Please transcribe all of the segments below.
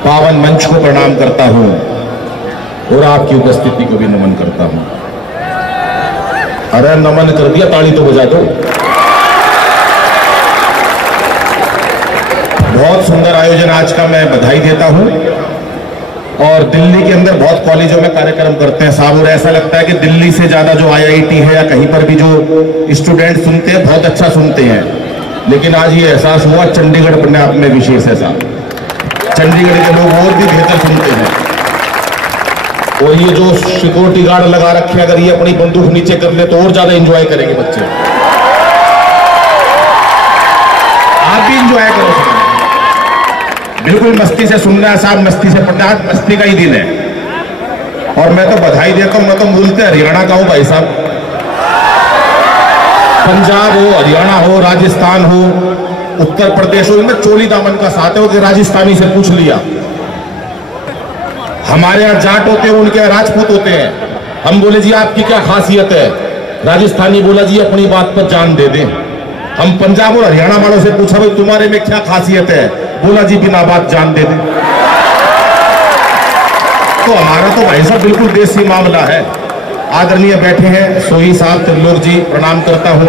पावन मंच को प्रणाम करता हूं और आपकी उपस्थिति को भी नमन करता हूं। अरे नमन कर दिया, ताली तो बजा दो। बहुत सुंदर आयोजन आज का, मैं बधाई देता हूं। और दिल्ली के अंदर बहुत कॉलेजों में कार्यक्रम करते हैं साहब, और ऐसा लगता है कि दिल्ली से ज्यादा जो IIT है या कहीं पर भी जो स्टूडेंट सुनते हैं बहुत अच्छा सुनते हैं। लेकिन आज ये एहसास हुआ चंडीगढ़ अपने आप में विशेष है साहब। चंडीगढ़ के लोग और भी बेहतर सुनते हैं। और ये जो सिक्योरिटी गार्ड लगा रखे, अगर ये अपनी बंदूक नीचे कर ले तो और ज्यादा एंजॉय करेंगे बच्चे। आप भी एंजॉय करो, बिल्कुल मस्ती से सुनना है साहब, मस्ती से पढ़ना। आज मस्ती का ही दिन है और मैं तो बधाई देता हूं। मैं तो मूलतः हरियाणा का हूं भाई साहब। पंजाब हो, हरियाणा हो, राजस्थान हो, उत्तर प्रदेश हो, इनमें चोली दामन का साथ है। वो कि राजस्थानी से पूछ लिया, हमारे यहाँ जाट होते हैं, उनके यहाँ राजपूत होते हैं। हम बोले जी आपकी क्या खासियत है? राजस्थानी बोला जी अपनी बात पर जान दे दें। हम पंजाब और हरियाणा वालों से पूछा भाई तुम्हारे में क्या खासियत है? बोला जी बिना बात जान दे दें। तो हमारा तो भाई साहब बिल्कुल देसी मामला है। आदरणीय बैठे हैं सोही साहब, त्रिलोक जी, प्रणाम करता हूं।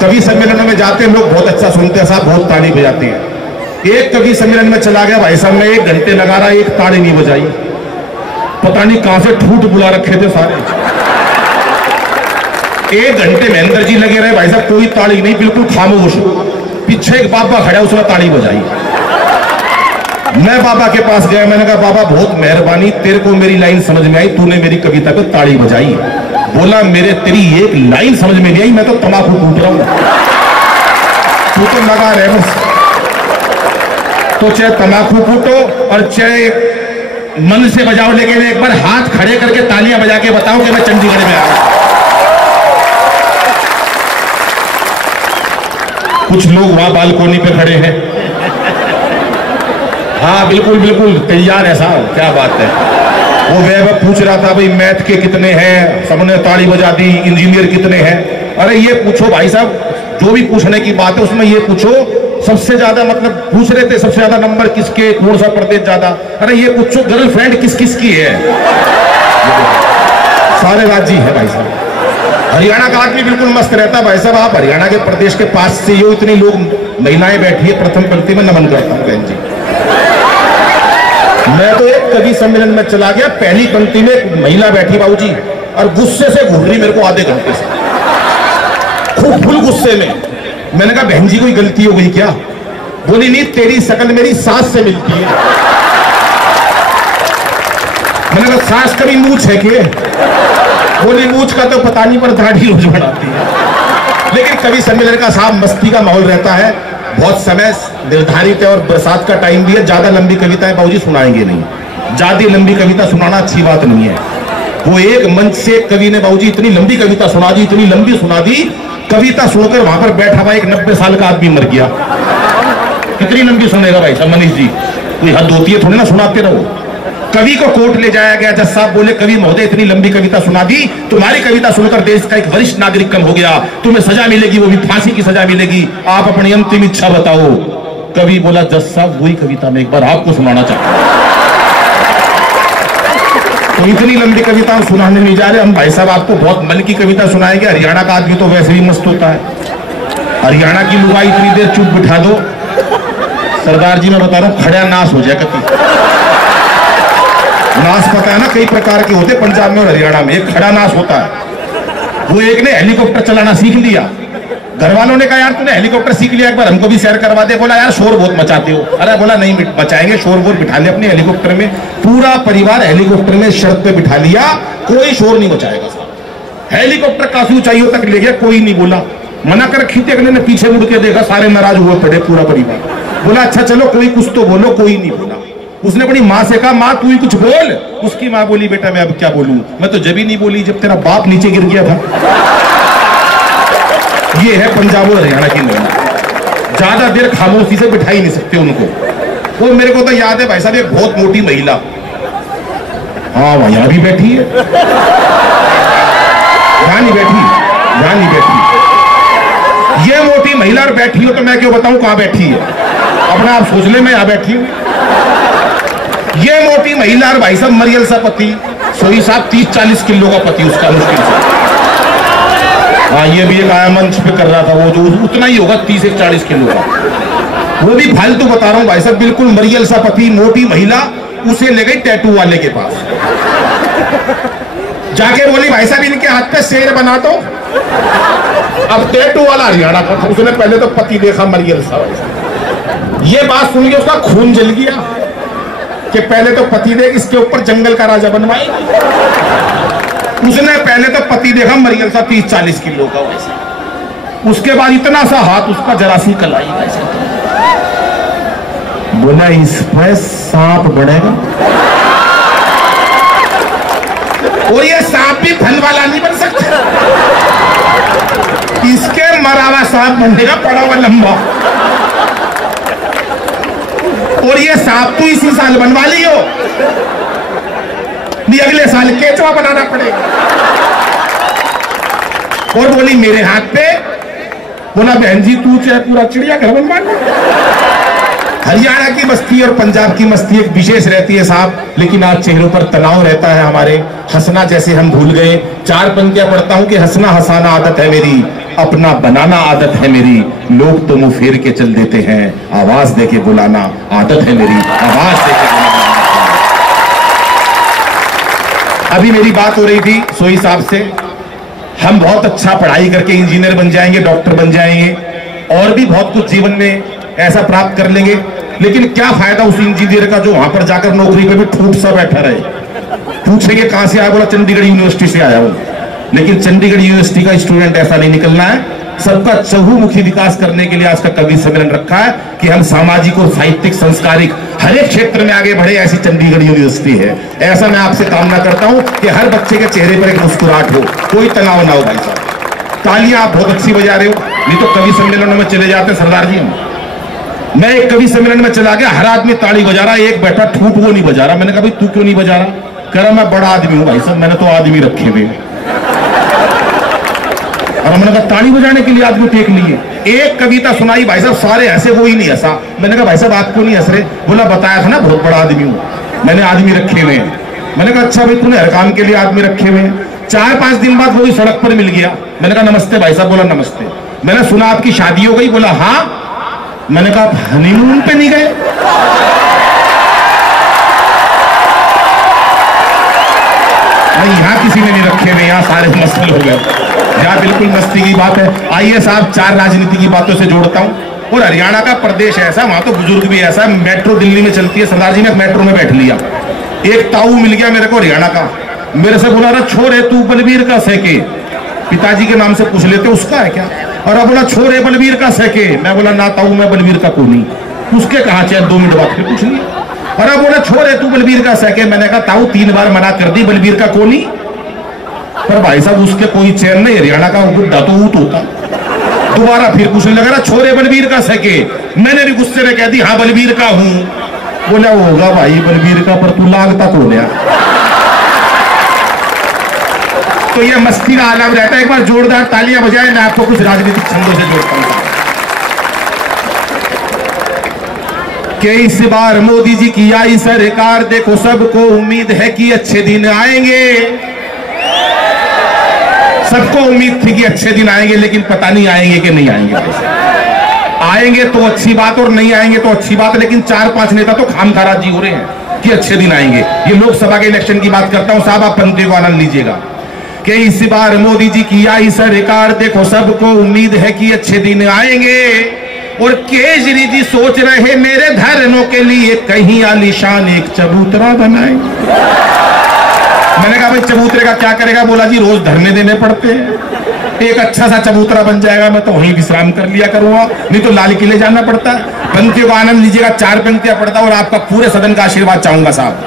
कवि सम्मेलनों में जाते हैं लोग बहुत अच्छा सुनते हैं साहब, बहुत ताली बजाते हैं। एक कवि सम्मेलन में चला गया भाई साहब, मैं 1 घंटे लगा रहा, एक ताली नहीं बजाई। पता नहीं कहां से ठूठ बुला रखे थे सारे। 1 घंटे महेंद्र जी लगे रहे भाई साहब, कोई ताली नहीं, बिल्कुल खामोश। पीछे एक बाबा खड़ा, उसने ताली बजाई। मैं बाबा के पास गया, मैंने कहा बाबा बहुत मेहरबानी, तेरे को मेरी लाइन समझ में आई, तूने मेरी कविता पे ताली बजाई। बोला मेरे तेरी एक लाइन समझ में नहीं आई, मैं तो तमाकू कूट रहा हूं, तू तो लगा रहे बस। तो चाहे तमाकू कूटो और चाहे मन से बजाओ, लेकिन एक बार हाथ खड़े करके तालियां बजा के बताओ कि मैं चंडीगढ़ में आया। कुछ लोग वहां बालकोनी पे खड़े हैं। हाँ बिल्कुल बिल्कुल तैयार है साहब, क्या बात है। वो वह पूछ रहा था भाई मैथ के कितने हैं, सबने ताली बजा दी। इंजीनियर कितने हैं? अरे ये पूछो भाई साहब, जो भी पूछने की बात है उसमें ये पूछो सबसे ज्यादा, मतलब पूछ रहे थे सबसे ज्यादा नंबर किसके, कौन सा प्रदेश ज्यादा। अरे ये पूछो गर्लफ्रेंड किस किस की है? सारे राज्य है भाई साहब। हरियाणा का आदमी बिल्कुल मस्त रहता भाई साहब। आप हरियाणा के प्रदेश के पास से यो इतनी लोग महिलाएं बैठी है, प्रथम पंक्ति में नमन करता हूं बहन जी। मैं तो एक कवि सम्मेलन में चला गया, पहली पंक्ति में एक महिला बैठी बाबूजी, और गुस्से से घूर रही मेरे को आधे घंटे से, खूब फुल गुस्से में। मैंने कहा बहन जी कोई गलती हो गई क्या? बोली नहीं, तेरी शकल मेरी सास से मिलती है। मैंने कहा सास कभी मूछ है क्या? बोली मूछ का तो पता नहीं, पर दाढ़ी रोज बनाती है। लेकिन कवि सम्मेलन का साहब मस्ती का माहौल रहता है, बहुत समय निर्धारित है और बरसात का टाइम भी है। ज्यादा लंबी कविताएं बाबूजी सुनाएंगे नहीं, ज्यादा लंबी कविता सुनाना अच्छी बात नहीं है। वो एक मंच से कवि ने बाबूजी इतनी लंबी कविता सुना दी, इतनी लंबी सुना दी, कविता सुनकर वहां पर बैठा हुआ एक 90 साल का आदमी मर गया। कितनी लंबी सुनेगा भाई साहब? मनीष जी कोई हद होती है थोड़ी ना, सुनाते रहो। कवि को कोर्ट ले जाया गया, जज साहब बोले कवि महोदय इतनी लंबी कविता सुना दी, तुम्हारी कविता सुनकर देश का एक वरिष्ठ नागरिक कम हो गया, तुम्हें सजा मिलेगी, वो भी फांसी की सजा मिलेगी, आप अपनी अंतिम इच्छा बताओ। कवि बोला जज साहब वही कविता मैं एक बार आपको सुनाना चाहता हूं। तो इतनी लंबी कविता हम सुनाने नहीं जा रहे हम भाई साहब, आपको बहुत मन की कविता सुनाएंगे। हरियाणा का आदमी तो वैसे ही मस्त होता है। हरियाणा की लुगाई इतनी देर चुप बिठा दो, सरदार जी मैं बता रहा हूं खड़ा नाश हो जाए। कभी नाश पता है ना कई प्रकार के होते, पंजाब में और हरियाणा में। एक खड़ा नाश होता है, वो एक ने हेलीकॉप्टर चलाना सीख लिया। घर वालों ने कहा यार तूने हेलीकॉप्टर सीख लिया, एक बार हमको भी शेयर करवा दे। बोला यार शोर बहुत मचाते हो। अरे बोला नहीं बचाएंगे, शोर वोर बिठा लिया अपने हेलीकॉप्टर में, पूरा परिवार हेलीकॉप्टर में शर्त पे बिठा लिया, कोई शोर नहीं मचाएगा। हेलीकॉप्टर काफी ऊंचाइयों तक ले गया, कोई नहीं बोला। मना कर रखी थी, अगले ने पीछे मुड़ के देखा, सारे नाराज हुए पड़े पूरा परिवार। बोला अच्छा चलो कोई कुछ तो बोलो, कोई नहीं बोला। उसने अपनी माँ से कहा माँ तू ही कुछ बोल। उसकी माँ बोली बेटा मैं अब क्या बोलूं, मैं तो जब ही नहीं बोली जब तेरा बाप नीचे गिर गया था। ये है पंजाब और हरियाणा की महिला, ज्यादा देर खामोशी से बिठा ही नहीं सकते उनको। वो मेरे को तो याद है भाई साहब, एक बहुत मोटी महिला, हाँ वहां यहां भी बैठी है, यहां नहीं बैठी, यहां नहीं बैठी। ये मोटी महिला और बैठी हो तो मैं क्यों बताऊं कहां बैठी है, अपना आप सोच ले। मैं यहां बैठी हूं, ये मोटी महिला और भाई साहब मरियल सा पति, सोई साहब 30-40 किलो का पति उसका मुश्किल से। हाँ, ये भी एक आया मंच पे कर रहा था, वो जो उतना ही होगा 30-40 किलो का, वो भी फालतू बता रहा हूँ भाई साहब, बिल्कुल मरियल सा पति, मोटी महिला, उसे ले गई टैटू वाले के पास, जाके बोली भाई साहब इनके हाथ पे शेर बना दो। अब टैटू वाला हरियाणा का था, उसने पहले तो पति देखा मरियल सा, ये बात सुन के उसका खून जल गया कि पहले तो पति देख, इसके ऊपर जंगल का राजा बनवाई। उसने पहले तो पति देखा मरियल सा 30-40 किलो का वैसे, उसके बाद इतना सा हाथ उसका, जरा सी कलाई वैसे, बोला इस पर सांप बढ़ेगा, और ये सांप भी फल वाला नहीं बन सकता, इसके मरावा सांप बनेगा बड़ा हुआ लंबा, और ये सांप तो इसी साल बनवा लियो, नहीं अगले साल केचवा बनाना पड़ेगा। और बोली मेरे हाथ पे, बोला बहन जी तू चाहे पूरा चिड़ियाघर बनवा लो। हरियाणा की मस्ती और पंजाब की मस्ती एक विशेष रहती है साहब, लेकिन आज चेहरों पर तनाव रहता है हमारे, हंसना जैसे हम भूल गए। 4 पंक्तियां पढ़ता हूं कि हंसना हंसाना आदत है मेरी, अपना बनाना आदत है मेरी, लोग तो मुंह फेर के चल देते हैं, आवाज देके बुलाना आदत है मेरी, आवाज देके बुलाना। अभी मेरी बात हो रही थी सोई साहब से, हम बहुत अच्छा पढ़ाई करके इंजीनियर बन जाएंगे, डॉक्टर बन जाएंगे, और भी बहुत कुछ जीवन में ऐसा प्राप्त कर लेंगे, लेकिन क्या फायदा उस इंजीनियर का जो वहां पर जाकर नौकरी पे भी ठूठ सा बैठा रहे। पूछेंगे कहां से आया, बोला चंडीगढ़ यूनिवर्सिटी से आया हूं, लेकिन चंडीगढ़ यूनिवर्सिटी का स्टूडेंट ऐसा नहीं निकलना है। सबका चहुमुखी विकास करने के लिए आज का कवि सम्मेलन रखा है कि हम सामाजिक और साहित्यिक संस्कारिक हर एक क्षेत्र में आगे बढ़े, ऐसी चंडीगढ़ यूनिवर्सिटी है। ऐसा मैं आपसे कामना करता हूं कि हर बच्चे के चेहरे पर एक मुस्कुराहट हो, कोई तनाव ना हो। भाई साहब तालियां आप बहुत अच्छी बजा रहे हो, नहीं तो कवि सम्मेलनों में चले जाते सरदार जी। मैं एक कवि सम्मेलन में चला गया, हर आदमी ताली बजा रहा, एक बैठा ठूठ वो नहीं बजा रहा। मैंने कहा भाई तू क्यों नहीं बजा रहा? कह रहा मैं बड़ा आदमी हूं भाई साहब, मैंने तो आदमी रखे हुए। और मैंने कहा ताली बजाने के लिए आदमी टेक लिए। एक कविता सुनाई भाई साहब, सारे हंसे, वो ही नहीं हंसा। मैंने कहा भाई साहब आप क्यों नहीं हंस रहे? बोला बताया था ना बहुत बड़ा आदमी हूं, मैंने आदमी रखे हुए हैं। मैंने कहा अच्छा भाई तूने हर काम के लिए आदमी रखे हुए हैं। 4-5 दिन बाद वही सड़क पर मिल गया। मैंने कहा नमस्ते भाई साहब। बोला नमस्ते। मैंने सुना आपकी शादी हो गई। बोला हाँ। मैंने कहा आप हनीमून पे नहीं गए? नहीं, यहाँ किसी ने नहीं रखे हुए, यहाँ सारे मसल हो गए। यहाँ बिल्कुल मस्ती की बात है। आइए साहब 4 राजनीति की बातों से जोड़ता हूँ। और हरियाणा का प्रदेश ऐसा, वहां तो बुजुर्ग भी ऐसा। मेट्रो दिल्ली में चलती है, सरदार जी ने मेट्रो में बैठ लिया। एक ताऊ मिल गया मेरे को हरियाणा का, मेरे से बोला रहा छोरे तू बलबीर का सैके, पिताजी के नाम से पूछ लेते उसका है क्या? और अब बोला छोरे बलबीर का सैके। मैं बोला ना ताऊ मैं बलबीर का को नहीं। उसके कहा चाहे 2 मिनट बाद फिर पूछ लिया। और अब बोला छोरे तू बलबीर का सैके। मैंने कहा ताऊ 3 बार मना कर दी, बलबीर का को नहीं। पर भाई साहब उसके कोई चैन नहीं, हरियाणा का बुड्ढा तो ऊट होता। दोबारा फिर पूछने लगा छोरे बलबीर का सैके। मैंने भी गुस्से में कह दी हाँ बलबीर का हूं। बोला होगा भाई बलबीर का, पर तू लागता को लिया। तो ये मस्ती का आलम रहता है। एक बार जोरदार तालियां बजाए, मैं आपको कुछ राजनीतिक छंदों से जोड़ता हूं कि इस बार मोदी जी की आई सरकार, देखो सबको उम्मीद है कि अच्छे दिन आएंगे। सबको उम्मीद थी कि अच्छे दिन आएंगे, लेकिन पता नहीं आएंगे कि नहीं आएंगे। आएंगे तो अच्छी बात और नहीं आएंगे तो अच्छी बात, लेकिन 4-5 नेता तो खामखाराजी हो रहे हैं कि अच्छे दिन आएंगे। ये लोकसभा के इलेक्शन की बात करता हूं साहब, आप पंक्ति को आनंद लीजिएगा कि इस बार मोदी जी की आई सरकार, देखो सबको उम्मीद है कि अच्छे दिन आएंगे। और केजरी जी सोच रहे मेरे धरनों के लिए कहीं आलीशान एक चबूतरा बनाएंगे। मैंने कहा भाई चबूतरे का क्या करेगा? बोला जी रोज धरने देने पड़ते हैं, एक अच्छा सा चबूतरा बन जाएगा, मैं तो वहीं विश्राम कर लिया करूंगा, नहीं तो लाल किले जाना पड़ता है। पंक्तियों को आनंद लीजिएगा, 4 पंक्तियां पढ़ता और आपका पूरे सदन का आशीर्वाद चाहूंगा साहब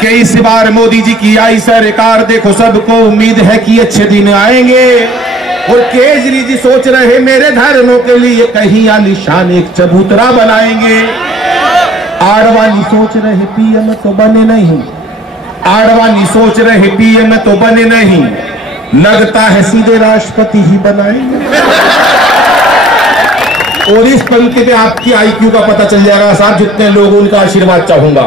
कि इस बार मोदी जी की आई सरकार, देखो सबको उम्मीद है कि अच्छे दिन आएंगे। और केजरी जी सोच रहे मेरे धरनों के लिए कहीं आलीशान एक चबूतरा बनाएंगे। आडवाणी सोच रहे पीएम तो बने नहीं, आडवाणी सोच रहे पीएम तो बने नहीं, लगता है सीधे राष्ट्रपति ही बनाएंगे। और इस पंक्ति पे आपकी आईक्यू का पता चल जाएगा साहब, जितने लोग उनका आशीर्वाद चाहूंगा।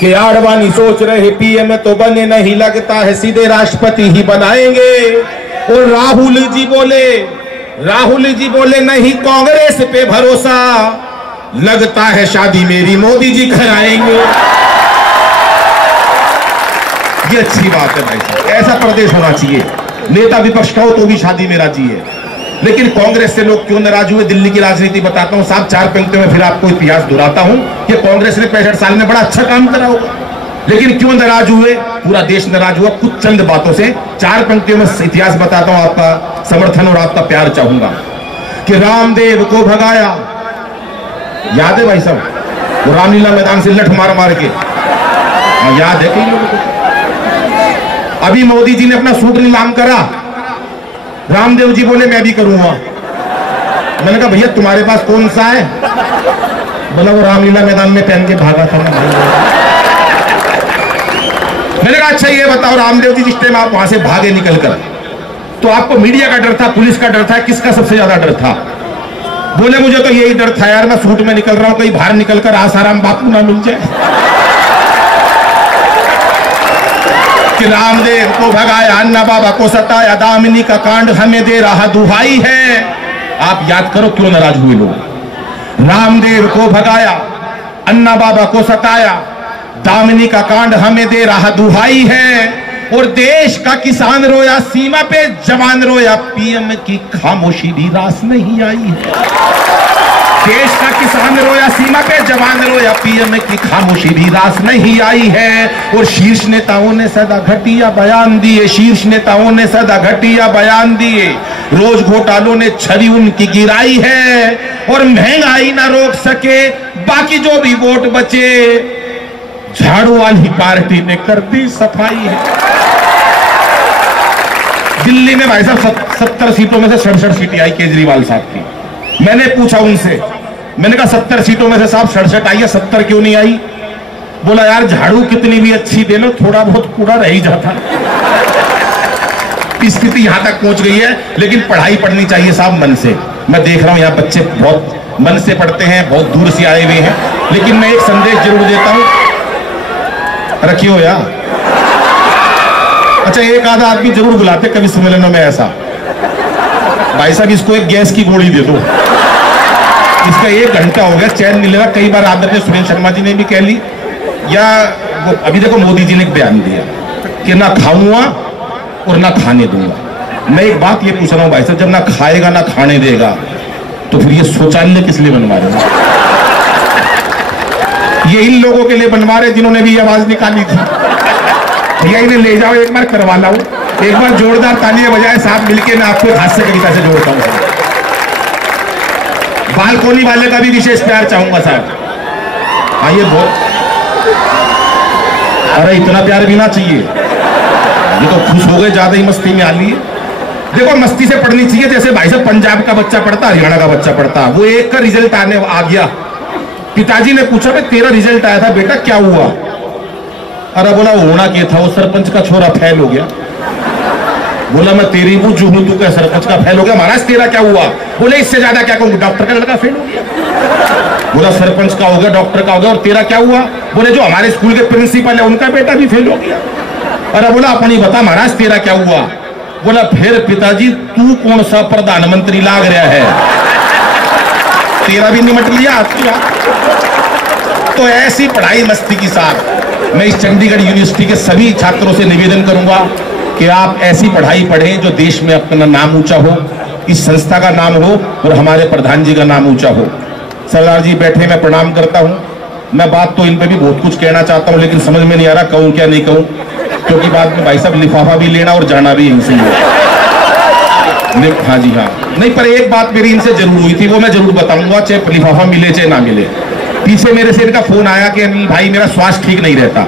कि आडवाणी सोच रहे पीएम तो बने नहीं, लगता है सीधे राष्ट्रपति ही बनाएंगे। और राहुल जी बोले नहीं कांग्रेस पे भरोसा, लगता है शादी मेरी मोदी जी कराएंगे। ये अच्छी बात है भाई साहब, ऐसा प्रदेश होना चाहिए। नेता विपक्ष का हो तो भी शादी में राजी है। लेकिन कांग्रेस से लोग क्यों नाराज हुए, दिल्ली की राजनीति बताता हूं साहब, 4 पंक्तियों में फिर आपको इतिहास दोहराता हूं कि कांग्रेस ने 65 साल में बड़ा अच्छा काम करा होगा, लेकिन क्यों नाराज हुए, पूरा देश नाराज हुआ कुछ चंद बातों से। 4 पंक्तियों में इतिहास बताता हूं, आपका समर्थन और आपका प्यार चाहूंगा। कि रामदेव को भगाया, याद है भाई साहब, वो रामलीला मैदान से लठ मार मार के, याद है कई लोगों को। अभी मोदी जी ने अपना सूट नीलाम करा, रामदेव जी बोले मैं भी करूंगा। मैंने कहा भैया तुम्हारे पास कौन सा है? बोला वो रामलीला मैदान में पहन के भागा था। मैंने कहा अच्छा ये बताओ रामदेव जी जिस टाइम आप वहां से भागे निकलकर, तो आपको मीडिया का डर था, पुलिस का डर था, किसका सबसे ज्यादा डर था? बोले मुझे तो यही डर था यार, मैं सूट में निकल रहा हूं, कहीं बाहर निकलकर आसाराम बापू ना मिल जाए। कि रामदेव को भगाया, अन्ना बाबा को सताया, दामिनी का कांड हमें दे रहा दुहाई है। आप याद करो क्यों नाराज हुए लोग। रामदेव को भगाया, अन्ना बाबा को सताया, दामिनी का कांड हमें दे रहा दुहाई है। और देश का किसान रोया, सीमा पे जवान रोया, पीएम की खामोशी भी रास नहीं आई है। देश का किसान रोया, सीमा पे जवान रोया, पीएम की खामोशी भी रास नहीं आई है। और शीर्ष नेताओं ने सदा घटिया बयान दिए, शीर्ष नेताओं ने सदा घटिया बयान दिए, रोज घोटालों ने छवि उनकी गिराई है। और महंगाई ना रोक सके बाकी जो भी वोट बचे, झाड़ू वाली पार्टी ने कर दी सफाई है। दिल्ली में भाई साहब 70 सीटों में से 67 सीटें आई केजरीवाल साहब की। मैंने पूछा उनसे, मैंने कहा 70 सीटों में से साहब 67 आई है, 70 क्यों नहीं आई? बोला यार झाड़ू कितनी भी अच्छी दे लो, थोड़ा बहुत कूड़ा रह ही जाता। स्थिति यहां तक पहुंच गई है। लेकिन पढ़ाई पढ़नी चाहिए साहब मन से। मैं देख रहा हूं यहाँ बच्चे बहुत मन से पढ़ते हैं, बहुत दूर से आए हुए हैं। लेकिन मैं एक संदेश जरूर देता हूं, रखियो यार। अच्छा एक आधा आदमी जरूर बुलाते कवि सम्मेलनों में ऐसा, भाई साहब इसको एक गैस की गोली दे दो, इसका 1 घंटा हो गया चैन नहीं ले रहा। कई बार आदरणीय सुनील शर्मा जी ने भी कह ली, या वो अभी देखो मोदी जी ने एक बयान दिया कि ना खाऊंगा और ना खाने दूंगा। मैं एक बात ये पूछ रहा हूं भाई साहब, जब ना खाएगा ना खाने देगा तो फिर ये शौचालय किस लिए बनवा रहे हैं? ये इन लोगों के लिए बनवा रहे जिन्होंने भी आवाज निकाली थी। भैया इन्हें ले जाओ, एक बार करवा लाओ, एक बार जोरदार तालियां बजाए साहब मिलके। मैं आपको हास्य कविता से जोड़ता हूं। बालकोनी वाले का भी विशेष प्यार चाहूंगा साहब। हाँ ये बहुत, अरे इतना प्यार भी ना चाहिए, ये तो खुश हो गए, ज्यादा ही मस्ती में आ लिए। देखो मस्ती से पढ़नी चाहिए, जैसे भाई साहब पंजाब का बच्चा पढ़ता, हरियाणा का बच्चा पढ़ता, वो एक का रिजल्ट आने आ गया, पिताजी ने पूछा भाई तेरा रिजल्ट आया था बेटा क्या हुआ? अरे बोला होना क्या था, वो सरपंच का छोरा फेल हो गया। बोला मैं तेरी पूछू हूं, तू क्या सरपंच का फेल हो गया? महाराज तेरा क्या हुआ? बोले इससे ज्यादा क्या कहूँ, डॉक्टर का लड़का फेल हो गया। बोला सरपंच का हो गया, डॉक्टर का हो गया, और तेरा क्या हुआ? बोले जो हमारे स्कूल के प्रिंसिपल है उनका बेटा भी फेल हो गया। अरे बोला अपनी बता महाराज तेरा क्या हुआ? बोला फिर पिताजी तू कौन सा प्रधानमंत्री लाग रहा है, तेरा भी निमट लिया। तो ऐसी पढ़ाई मस्ती के साथ मैं इस चंडीगढ़ यूनिवर्सिटी के सभी छात्रों से निवेदन करूंगा कि आप ऐसी पढ़ाई पढ़ें जो देश में अपना नाम ऊंचा हो, इस संस्था का नाम हो और हमारे प्रधान जी का नाम ऊंचा हो। सरदार जी बैठे, मैं प्रणाम करता हूं। मैं बात तो इन पे भी बहुत कुछ कहना चाहता हूं, लेकिन समझ में नहीं आ रहा कहूं क्या नहीं कहूं, क्योंकि बाद में भाई साहब लिफाफा भी लेना और जाना भी इनसे ही है। हाँ जी हाँ, नहीं पर एक बात मेरी इनसे जरूर हुई थी, वो मैं जरूर बताऊंगा, चाहे लिफाफा मिले चाहे ना मिले। पीछे मेरे से इनका फोन आया कि अनिल भाई मेरा स्वास्थ्य ठीक नहीं रहता।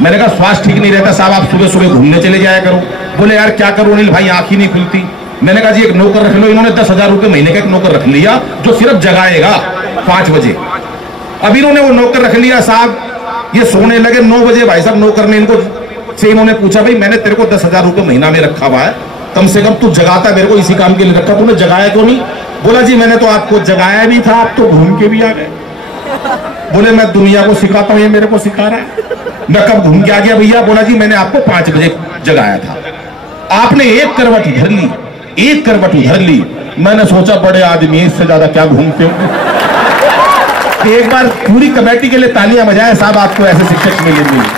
मैंने कहा स्वास्थ्य ठीक नहीं रहता साहब, आप सुबह सुबह घूमने चले जाया करो। बोले यार क्या करूं अनिल भाई, आंख ही नहीं खुलती। मैंने कहा जी एक नौकर रख लो। इन्होंने 10,000 रुपए महीने का एक नौकर रख लिया जो सिर्फ जगाएगा 5 बजे। अब इन्होंने वो नौकर रख लिया साहब, ये सोने लगे 9 बजे। भाई साहब नौकर ने इनको से इन्होंने पूछा भाई मैंने तेरे को 10,000 रुपए महीना में रखा हुआ है, कम से कम तू जगाता मेरे को इसी काम के लिए रखा, तूने जगाया क्यों नहीं? बोला जी मैंने तो आपको जगाया भी था, आप तो घूम के भी आ गए। बोले मैं दुनिया को सिखाता हूं, ये मेरे को सिखा रहा है। मैं कब घूम के आ गया भैया? बोला जी मैंने आपको 5 बजे जगाया था, आपने एक करवट उधर ली, एक करवट उधर ली। मैंने सोचा बड़े आदमी इससे ज्यादा क्या घूमते हो। एक बार पूरी कमेटी के लिए तालियां बजाएं साहब, आपको ऐसे शिक्षक मिलेंगे।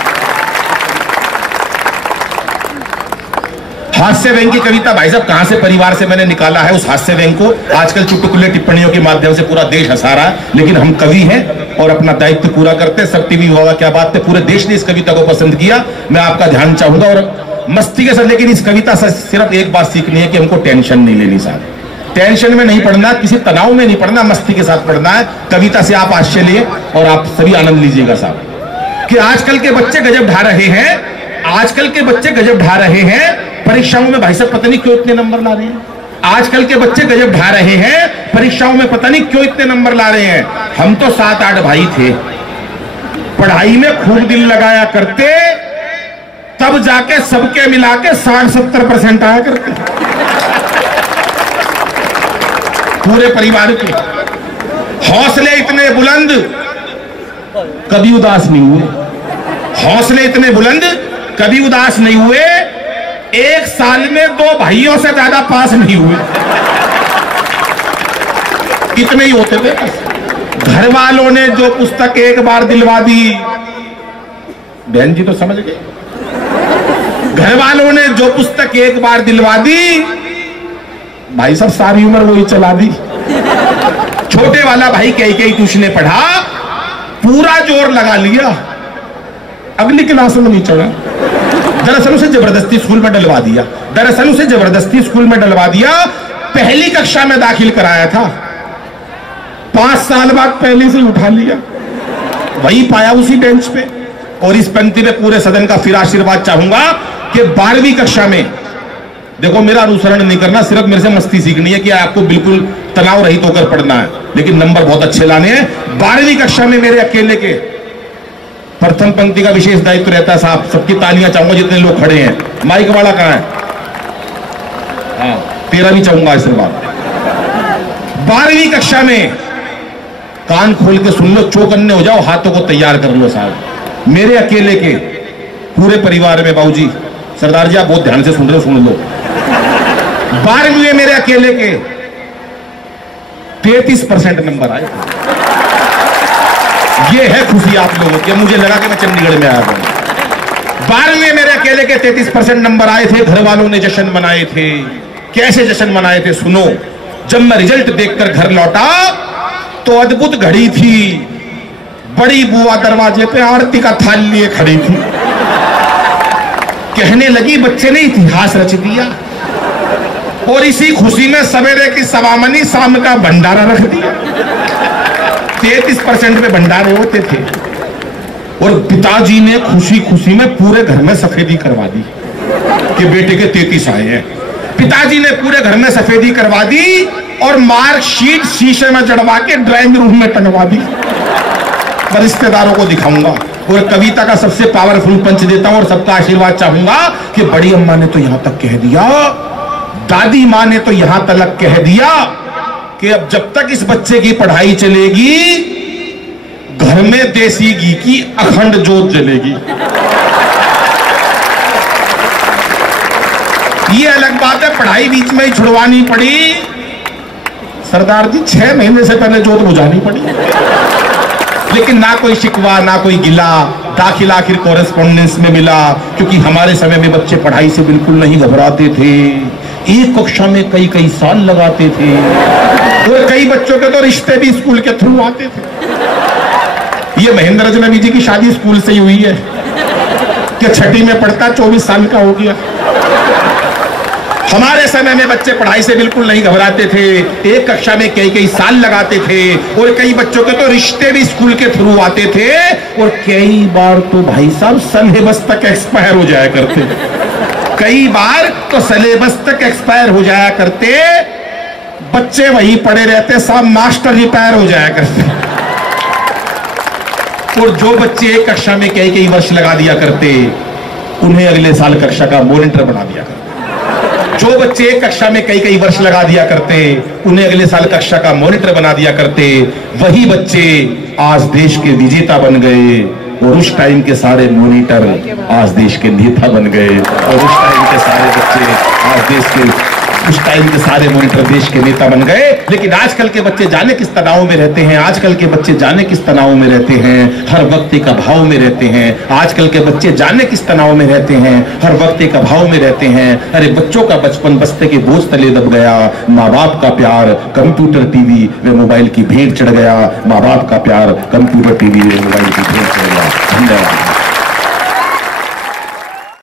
हास्य व्यंग की कविता भाई साहब कहां से परिवार से मैंने निकाला है उस हास्य व्यंग को। आजकल चुटकुले टिप्पणियों के माध्यम से पूरा देश हंसा रहा है, लेकिन हम कवि हैं और अपना दायित्व पूरा करते हैं। सब टीवी होगा क्या बात है, पूरे देश ने इस कविता को पसंद किया। मैं आपका ध्यान चाहूंगा और मस्ती के साथ, लेकिन इस कविता से सिर्फ एक बात सीखनी है कि हमको टेंशन नहीं लेनी साहब। टेंशन में नहीं पढ़ना, किसी तनाव में नहीं पढ़ना, मस्ती के साथ पढ़ना है। कविता से आप आश्चर्य लिए और आप सभी आनंद लीजिएगा साहब। कि आजकल के बच्चे गजब ढा रहे हैं, आजकल के बच्चे गजब ढा रहे हैं परीक्षाओं में। भाई साहब पता नहीं क्यों इतने नंबर ला रहे हैं। आजकल के बच्चे गजब ढा रहे हैं परीक्षाओं में, पता नहीं क्यों इतने नंबर ला रहे हैं। हम तो 7-8 भाई थे, पढ़ाई में खूब दिल लगाया करते, तब जाके सबके मिला के 60-70% आया करते पूरे परिवार के। हौसले इतने बुलंद, कभी उदास नहीं हुए। हौसले इतने बुलंद, कभी उदास नहीं हुए। एक साल में 2 भाइयों से ज्यादा पास नहीं हुए, इतने ही होते थे। घर वालों ने जो पुस्तक एक बार दिलवा दी, बहन जी तो समझ गए, घर वालों ने जो पुस्तक एक बार दिलवा दी, भाई साहब सारी उम्र वही चला दी। छोटे वाला भाई कई ट्यूशन पढ़ा, पूरा जोर लगा लिया, अगली क्लास में नहीं चढ़ा। दरअसल उसे जबरदस्ती स्कूल में डलवा दिया, दरअसल उसे जबरदस्ती स्कूल में डलवा दिया। पहली कक्षा में दाखिल कराया था, 5 साल बाद पहली से उठा लिया, वही पाया उसी बेंच पे। और इस पंक्ति में पूरे सदन का फिर आशीर्वाद चाहूंगा कि 12वीं कक्षा में, देखो मेरा अनुसरण नहीं करना, सिर्फ मेरे से मस्ती सीखनी है कि आपको बिल्कुल तनाव रहित होकर पढ़ना है, लेकिन नंबर बहुत अच्छे लाने हैं। 12वीं कक्षा में मेरे अकेले के प्रथम पंक्ति का विशेष दायित्व रहता है साहब। सबकी तालियां चाहूंगा जितने लोग खड़े हैं। माइक वाला कहां है? हाँ, तेरा भी चाहूंगा आशीर्वाद। 12वीं कक्षा में कान खोल के सुन लो, चौकन्ने हो जाओ, हाथों को तैयार कर लो साहब। मेरे अकेले के पूरे परिवार में, बाबूजी सरदार जी आप बहुत ध्यान से सुन रहे हो, सुन लो। 12वीं में मेरे अकेले के 33% नंबर आए। ये है खुशी आप लोगों की। मुझे लगा कि मैं चंडीगढ़ में आया हूं। 12वीं में मेरे अकेले के 33% नंबर आए थे। घर वालों ने जश्न मनाए थे। कैसे जश्न मनाए थे सुनो। जब मैं रिजल्ट देखकर घर लौटा तो अद्भुत घड़ी थी। बड़ी बुआ दरवाजे पे आरती का थाल लिए खड़ी थी। कहने लगी बच्चे ने इतिहास रच दिया। और इसी खुशी में सवेरे की सवामनी, शाम का भंडारा रख दिया। 33% में भंडारे होते थे। और पिताजी ने खुशी खुशी में पूरे घर में सफेदी करवा दी कि बेटे के 33 आए हैं। पिताजी ने पूरे घर में सफेदी करवा दी और मार्कशीट शीशे में जड़वा के ड्राइंग रूम में टंगवा दी। रिश्तेदारों को दिखाऊंगा। और कविता का सबसे पावरफुल पंच देता हूं और सबका आशीर्वाद चाहूंगा कि बड़ी अम्मा ने तो यहां तक कह दिया, दादी मां ने तो यहां तक कह दिया कि अब जब तक इस बच्चे की पढ़ाई चलेगी, घर में देसी घी की अखंड जोत जलेगी। ये अलग बात है पढ़ाई बीच में ही छुड़वानी पड़ी। सरदार जी 6 महीने से पहले जोत बुझानी पड़ी। लेकिन ना कोई शिकवा ना कोई गिला, दाखिला आखिर कॉरेस्पॉन्डेंस में मिला। क्योंकि हमारे समय में बच्चे पढ़ाई से बिल्कुल नहीं घबराते थे। एक कक्षा में कई साल लगाते थे। और कई बच्चों के तो रिश्ते भी स्कूल के थ्रू आते थे। ये महेंद्र अजनबी जी की शादी स्कूल से ही हुई है कि 6ठी में पढ़ता 24 साल का हो गया। हमारे समय में बच्चे पढ़ाई से बिल्कुल नहीं घबराते थे। एक कक्षा में कई साल लगाते थे। और कई बच्चों के तो रिश्ते भी स्कूल के थ्रू आते थे। और कई बार तो भाई साहब सिलेबस तक एक्सपायर हो जाया करते। कई बार तो सिलेबस तक एक्सपायर हो जाया करते। बच्चे वही पढ़े रहते, साहब मास्टर रिटायर हो जाया करते। और जो बच्चे एक कक्षा में कई वर्ष लगा दिया करते, उन्हें अगले साल कक्षा का मॉनिटर बना दिया करते। जो बच्चे एक कक्षा में कई वर्ष लगा दिया करते, उन्हें अगले साल कक्षा का मॉनिटर बना दिया करते। वही बच्चे आज देश के विजेता बन गए। और उस टाइम के सारे मॉनिटर आज देश के नेता बन गए, और उस टाइम के सारे बच्चे आज देश के, उस टाइम के सारे मॉनिटर देश के नेता बन गए। लेकिन आजकल के बच्चे जाने किस तनाव में रहते हैं, आजकल के बच्चे जाने किस तनाव में रहते हैं, हर वक्त एक अभाव में रहते हैं। आजकल के बच्चे जाने किस तनाव में रहते हैं, हर वक्त एक अभाव में रहते हैं। अरे बच्चों का बचपन बस्ते के बोझ तले दब गया, माँ बाप का प्यार कंप्यूटर टीवी व मोबाइल की भेंट चढ़ गया, माँ बाप का प्यार कंप्यूटर टीवी व मोबाइल की भेंट चढ़ गया। धन्यवाद।